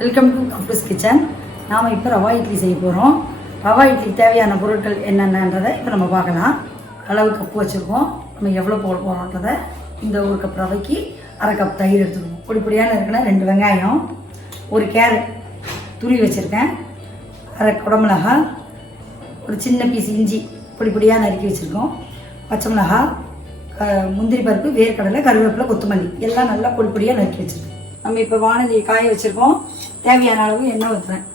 Welcome to கப்புஸ் kitchen. நாம் இப்போ ரவா இட்லி செய்ய போகிறோம். ரவா இட்லிக்கு தேவையான பொருட்கள் என்னென்னன்றதை இப்போ நம்ம பார்க்கலாம். அளவு கப்பு வச்சுருக்கோம். நம்ம எவ்வளோ போட போகிறோன்றதை இந்த 1 கப் ரவைக்கு 1/2 கப் தயிர் எடுத்துக்கணும். பொடிப்பொடியான இருக்குன்னா 2 வெங்காயம், 1 கேரட் துருவி வச்சுருக்கேன், 1/2 குடமிளகா, ஒரு சின்ன பீஸ் இஞ்சி பொடிப்பொடியாக நறுக்கி வச்சுருக்கோம், பச்சை மிளகா, முந்திரி பருப்பு, வேர்க்கடலை, கருவேப்பிலை, கொத்தமல்லி எல்லாம் நல்லா பொடிப்பொடியாக நறுக்கி வச்சுருக்கோம். நம்ம இப்போ வானொலி காய வச்சுருக்கோம். தேவையான அளவு எண்ணெய் ஊற்றுறேன்.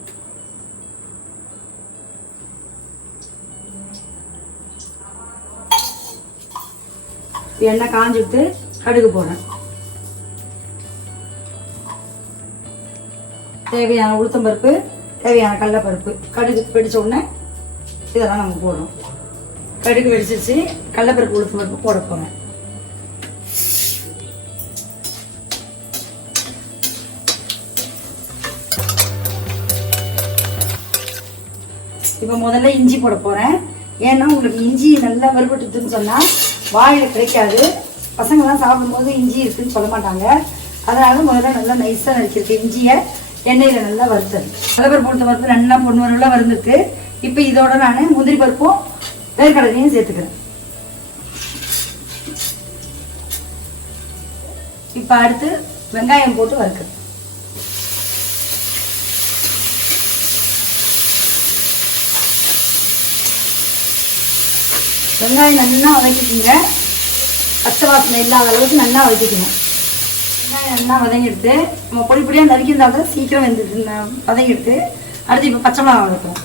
எண்ணெய் காஞ்சிட்டு கடுகு போடுறேன். தேவையான உளுத்தம்பருப்பு, தேவையான கடலைப்பருப்பு. கடுகு வெடிச்ச உடனே இதெல்லாம் நம்ம போடுறோம். கடுகு வெடிச்சிருச்சு, கடலைப்பருப்பு உளுத்தம்பருப்பு போட போகிறேன். இப்போ முதல்ல இஞ்சி போட போகிறேன். ஏன்னா உங்களுக்கு இஞ்சி நல்லா வறுபட்டுதுன்னு சொன்னால் வாயில் கிடைக்காது. பசங்கள்லாம் சாப்பிடும்போது இஞ்சி இருக்குதுன்னு சொல்ல மாட்டாங்க. அதனால முதல்ல நல்லா நைஸாக நறுக்கிருக்கு இஞ்சியை எண்ணெயில் நல்லா வறுத்தது. கடலைப்பருப்பு உளுத்த பருப்பு நல்லா பொண்ணு வரலாம் வறுந்துருக்கு. இப்போ இதோட நான் முந்திரி பருப்பும் வேர்க்கடலையும் சேர்த்துக்கிறேன். இப்போ அடுத்து வெங்காயம் போட்டு வறுக்கிறேன். வெங்காயம் நல்லா வதக்கிக்கோங்க. பச்சை வாசனை இல்லாத அளவுக்கு நல்லா வதக்கிக்கணும். வெங்காயம் நல்லா வதங்கிடுத்து. நம்ம பொடிப்பொடியாக நறுக்கியிருந்தாலும் சீக்கிரம் வதங்கிடுத்து. அடுத்து இப்போ பச்சை மிளகா வதக்குறோம்.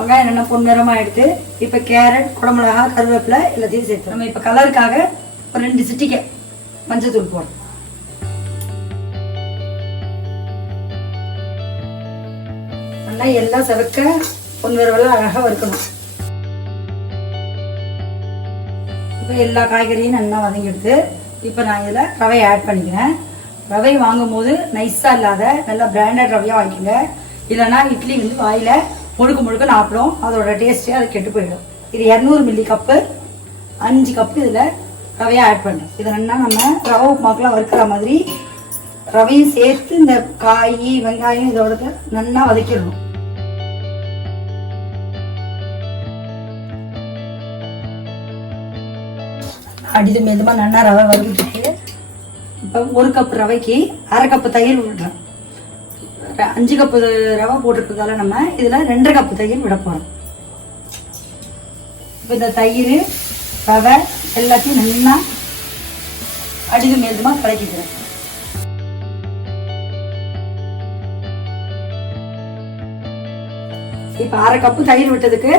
வெங்காயம் நல்லா பொன்னிறமாக எடுத்து இப்போ கேரட், குடமிளகா, கருவேப்பிலை எல்லாத்தையும் சேர்த்து நம்ம இப்போ கலருக்காக ஒரு 2 சிட்டிகை மஞ்சள் தூள் போடுறோம். நல்லா எல்லாம் செவக்க பொன்னிறவெல்லாம் அழகாக வறுக்கணும். இப்போ எல்லா காய்கறியும் நல்லா வதங்கிடுது. இப்போ நான் இதில் ரவையை ஆட் பண்ணிக்கிறேன். ரவை வாங்கும் போது நைஸாக இல்லாத நல்லா பிராண்டட் ரவையாக வாங்கிக்கோங்க. இல்லைன்னா இட்லி வாயில் முழுக்க நாப்பிடும். அதோட டேஸ்ட்டே அது கெட்டு போயிடும். இது 200 மில்லி கப்பு, 5 கப்பு இதில் ரவையாக ஆட் பண்ணுறேன். இதை நல்லா நம்ம ரவை உப்புமாக்கெலாம் வறுக்கிற மாதிரி ரவையும் சேர்த்து இந்த காய், வெங்காயம் இதோட நல்லா வதக்கிடணும். அடிது மெதுமாக நல்லா ரவை வதக்கிட்டு இப்போ 1 கப் ரவைக்கு 1/2 கப்பு தயிர் விடுறேன். 5 கப்பு ரவை போட்டிருக்கிறதால நம்ம இதில் 2.5 கப்பு தயிர் விட போகிறோம். இப்போ இந்த தயிர், ரவை எல்லாத்தையும் நல்லா அடிது மெதுமாக கலக்கிக்கிறேன். இப்போ 1/2 கப்பு தயிர் விட்டதுக்கு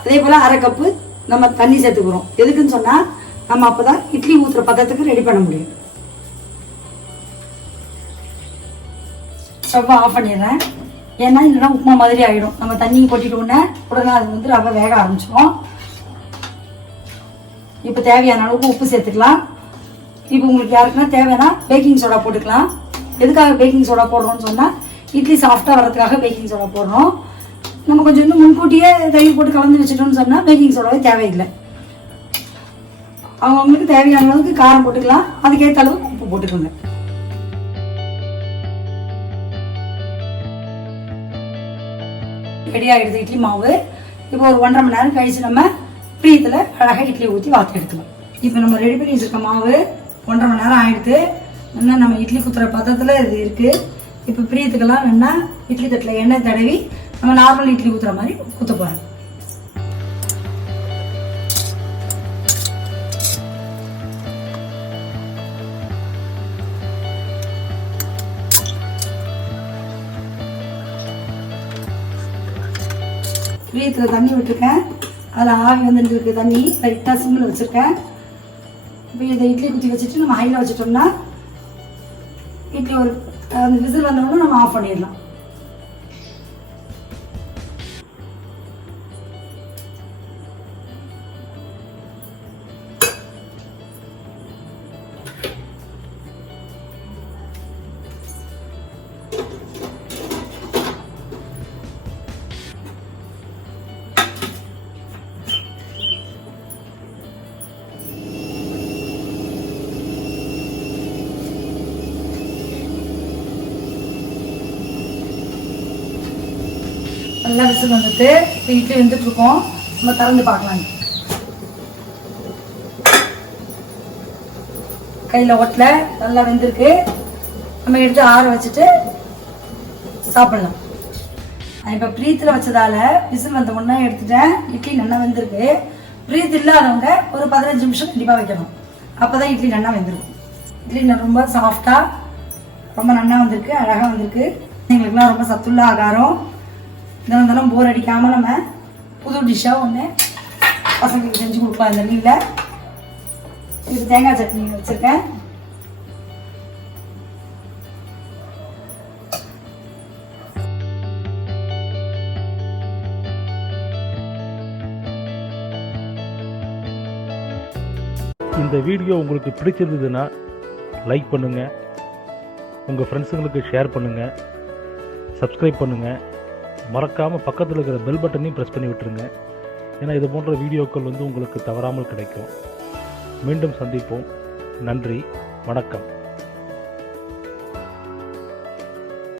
அதே போல் 1/2 கப்பு நம்ம தண்ணி சேர்த்துக்கிறோம். எதுக்குன்னு சொன்னால் நம்ம அப்போதான் இட்லி ஊற்றுற பதத்துக்கு ரெடி பண்ண முடியும். ஸ்டவ் ஆஃப் பண்ணிடுறேன். ஏன்னா இல்லைன்னா உப்புமா மாதிரி ஆகிடும். நம்ம தண்ணி கொட்டிட்டோன்னே உடனே அது ரவை வேக ஆரம்பிச்சிடும். இப்போ தேவையான அளவுக்கு உப்பு சேர்த்துக்கலாம். இப்போ உங்களுக்கு யாருக்குன்னா தேவைன்னா பேக்கிங் சோடா போட்டுக்கலாம். எதுக்காக பேக்கிங் சோடா போடுறோம்னு சொன்னால் இட்லி சாஃப்டாக வர்றதுக்காக பேக்கிங் சோடா போடுறோம். நம்ம கொஞ்சம் இன்னும் முன்கூட்டியே தயிர் போட்டு கலந்து வச்சுட்டோம்னு சொன்னால் பேக்கிங் சோடாவே தேவையில்லை. அவங்களுக்கு தேவையான அளவுக்கு காரம் போட்டுக்கலாம். அதுக்கேற்ற அளவுக்கு உப்பு போட்டுக்கோங்க. ரெடி ஆகிடுது இட்லி மாவு. இப்போ ஒரு 1.5 மணி நேரம் கழிச்சு நம்ம ப்ரீத்தில் அழகாக இட்லி ஊற்றி வாத்து எடுத்துக்கலாம். இப்போ நம்ம ரெடி பண்ணி வச்சுருக்க மாவு 1.5 மணி நேரம் ஆகிடுது. நல்லா நம்ம இட்லி குத்துற பதத்தில் இது இருக்குது. இப்போ ப்ரீத்துக்கெல்லாம் நல்லா இட்லி தட்டில் எண்ணெய் தடவி நம்ம நார்மல் இட்லி ஊற்றுற மாதிரி ஊற்ற போகிறோம். ப்ரீத்தில் தண்ணி விட்டுருக்கேன். அதில் ஆவி வந்துட்டு இருக்கு. தண்ணி லைட்டாக சிம்மில் வச்சுருக்கேன். இப்போ இதை இட்லி குத்தி வச்சுட்டு நம்ம ஹையில் வச்சுட்டோம்னா இட்லி ஒரு அந்த விசில் வந்தோடனே நம்ம ஆஃப் பண்ணிடலாம். நல்லா விசில் வந்துட்டு இப்போ இட்லி வெந்துட்டுருக்கோம். நம்ம திறந்து பார்க்கலாம். கையில் ஒட்டல, நல்லா வெந்திருக்கு. நம்ம எடுத்து ஆற வச்சுட்டு சாப்பிடலாம். இப்போ ப்ரீத்தில் வச்சதால விசில் வந்த உடனே எடுத்துட்டேன். இட்லி நல்லா வெந்திருக்கு. ப்ரீத் இல்லாதவங்க ஒரு 15 நிமிஷம் கண்டிப்பாக வைக்கணும். அப்போ தான் இட்லி நல்லா வெந்திருக்கும். இட்லி ரொம்ப சாஃப்டாக ரொம்ப நல்லா வந்திருக்கு, அழகாக வந்திருக்கு. எங்களுக்குலாம் ரொம்ப சத்துள்ள ஆகாரம். இதெல்லாம் போர் அடிக்காமல் நம்ம புது டிஷ்ஷாக ஒன்று பசங்களுக்கு செஞ்சு கொடுக்கலாம். இந்த லீவில் இது தேங்காய் சட்னி வச்சுருக்கேன். இந்த வீடியோ உங்களுக்கு பிடிச்சிருந்ததுன்னா லைக் பண்ணுங்கள், உங்கள் ஃப்ரெண்ட்ஸுங்களுக்கு ஷேர் பண்ணுங்கள், சப்ஸ்கிரைப் பண்ணுங்கள். மறக்காமல் பக்கத்தில் இருக்கிற பெல் பட்டனையும் ப்ரெஸ் பண்ணி விட்டுருங்க. ஏன்னா இது போன்ற வீடியோக்கள் உங்களுக்கு தவறாமல் கிடைக்கும். மீண்டும் சந்திப்போம். நன்றி, வணக்கம்.